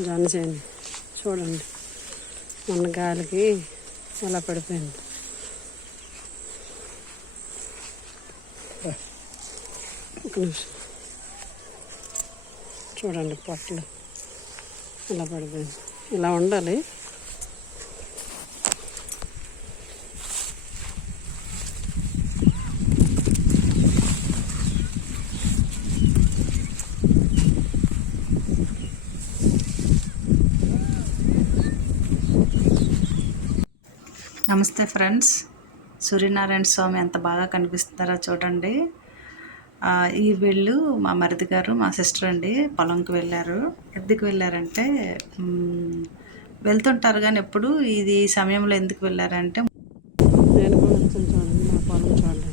జనసేన చూడండి. మొన్న గాలికి ఎలా పడిపోయింది. ఒక నిమిషం. చూడండి పొట్టలు ఇలా పడిపోయింది. ఇలా ఉండాలి. నమస్తే ఫ్రెండ్స్. సూర్యనారాయణ స్వామి ఎంత బాగా కనిపిస్తున్నారో చూడండి. ఈ వీళ్ళు మా మరిది గారు మా సిస్టర్ అండి పొలంకి వెళ్ళారు. ఎందుకు వెళ్ళారంటే వెళ్తుంటారు కానీ ఎప్పుడు ఇది సమయంలో ఎందుకు వెళ్ళారంటే నేను కూడా వచ్చాను చూడండి నా పొలం చూడండి.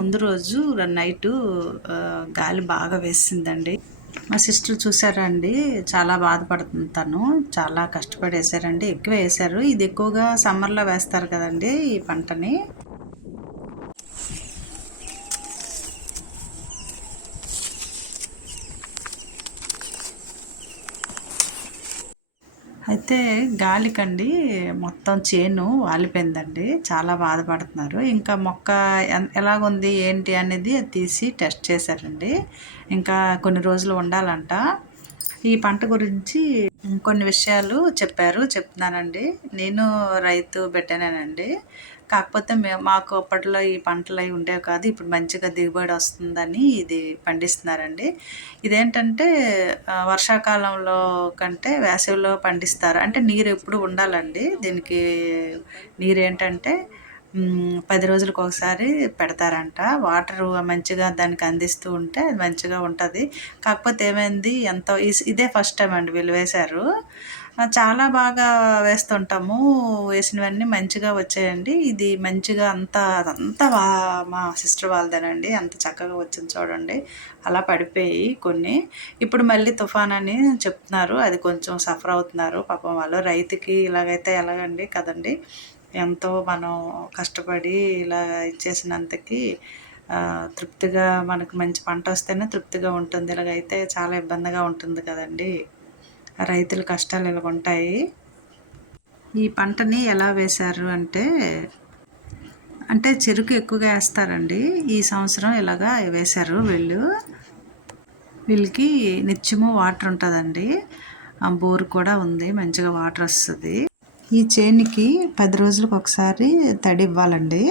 ముందు రోజు నైటు గాలి బాగా వేసిందండి. మా సిస్టర్ చూసారా అండి చాలా బాధపడుతుంది తను చాలా కష్టపడి వేసారండి ఎక్కువ వేశారు. ఇది ఎక్కువగా సమ్మర్లో వేస్తారు కదండి ఈ పంటని. అయితే గాలికండి మొత్తం చేను వాలిపోయిందండి. చాలా బాధపడుతున్నారు. ఇంకా మొక్క ఎలాగుంది ఏంటి అనేది తీసి టెస్ట్ చేశారండి. ఇంకా కొన్ని రోజులు ఉండాలంట. ఈ పంట గురించి కొన్ని విషయాలు చెప్పారు చెప్తున్నానండి. నేను రైతు బిడ్డనేనండి. కాకపోతే మేము మాకు అప్పట్లో ఈ పంటలు అవి ఉండేవి కాదు ఇప్పుడు మంచిగా దిగుబడి వస్తుందని ఇది పండిస్తున్నారండి. ఇదేంటంటే వర్షాకాలంలో కంటే వేసవిలో పండిస్తారు. అంటే నీరు ఎప్పుడు ఉండాలండి. దీనికి నీరు ఏంటంటే పది రోజులకు ఒకసారి పెడతారంట. వాటరు మంచిగా దానికి అందిస్తూ ఉంటే అది మంచిగా ఉంటుంది. కాకపోతే ఏమైంది ఎంతో ఇస్- ఇదే ఫస్ట్ టైం అండి వీళ్ళు వేశారు. చాలా బాగా వేస్తుంటాము. వేసినవన్నీ మంచిగా వచ్చాయండి. ఇది మంచిగా అంతా అదంతా మా సిస్టర్ వాళ్ళదేనండి. అంత చక్కగా వచ్చింది చూడండి. అలా పడిపోయి కొన్ని. ఇప్పుడు మళ్ళీ తుఫాన్ అని చెప్తున్నారు. అది కొంచెం సఫర్ అవుతున్నారు పాపం వాళ్ళు. రైతుకి ఇలాగైతే ఎలాగండి కదండి? ఎంతో మనం కష్టపడి ఇలా ఇచ్చేసినంతకి తృప్తిగా మనకు మంచి పంట వస్తేనే తృప్తిగా ఉంటుంది. ఇలాగైతే చాలా ఇబ్బందిగా ఉంటుంది కదండి. రైతుల కష్టాలు ఇలా ఉంటాయి. ఈ పంటని ఎలా వేశారు అంటే అంటే చెరుకు ఎక్కువగా వేస్తారండి. ఈ సంవత్సరం ఇలాగా వేశారు వీళ్ళు. వీళ్ళకి నిత్యము వాటర్ ఉంటుందండి. బోరు బోర్ కూడా ఉంది మంచిగా వాటర్ వస్తుంది. ఈ చేనికి పది రోజులకు ఒకసారి తడి ఇవ్వాలండి.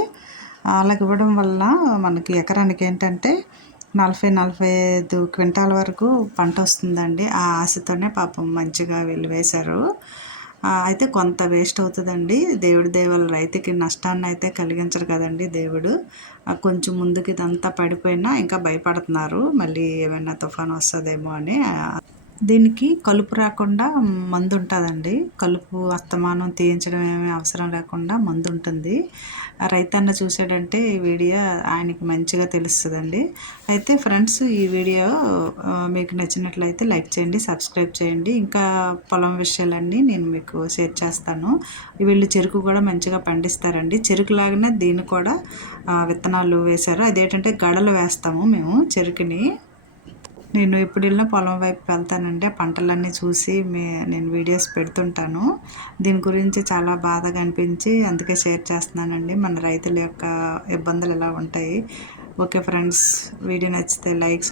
అలాగ ఇవ్వడం వల్ల మనకి ఎకరానికి ఏంటంటే నలభై నలభై ఐదు క్వింటాల వరకు పంట వస్తుందండి. ఆ ఆశతోనే పాపం మంచిగా వీళ్ళు వేశారు. అయితే కొంత వేస్ట్ అవుతుందండి. దేవుడి దేవాల రైతుకి నష్టాన్ని అయితే కలిగించరు కదండి దేవుడు. కొంచెం ముందుకి ఇదంతా పడిపోయినా ఇంకా భయపడుతున్నారు. మళ్ళీ ఏమైనా తుఫాన్ వస్తుందేమో అని. దీనికి కలుపు రాకుండా మందు ఉంటుందండి కలుపు అస్తమానం తీయించడం ఏమీ అవసరం లేకుండా మందు ఉంటుంది రైతన్న చూసాడంటే ఈ వీడియో ఆయనకి మంచిగా తెలుస్తుందండి. అయితే ఫ్రెండ్స్ ఈ వీడియో మీకు నచ్చినట్లయితే లైక్ చేయండి సబ్స్క్రైబ్ చేయండి. ఇంకా పొలం విషయాలన్నీ నేను మీకు షేర్ చేస్తాను. వీళ్ళు చెరుకు కూడా మంచిగా పండిస్తారండి. చెరుకు లాగానే దీన్ని కూడా విత్తనాలు వేశారు. అదేంటంటే గడలు వేస్తాము మేము చెరుకుని. నేను ఎప్పుడు వెళ్ళినా పొలం వైపు వెళ్తానండి. పంటలన్నీ చూసి మే నేను వీడియోస్ పెడుతుంటాను. దీని గురించి చాలా బాధగా అనిపించి అందుకే షేర్ చేస్తున్నానండి. మన రైతుల యొక్క ఇబ్బందులు ఎలా ఉంటాయి. ఓకే ఫ్రెండ్స్ వీడియో నచ్చితే లైక్స్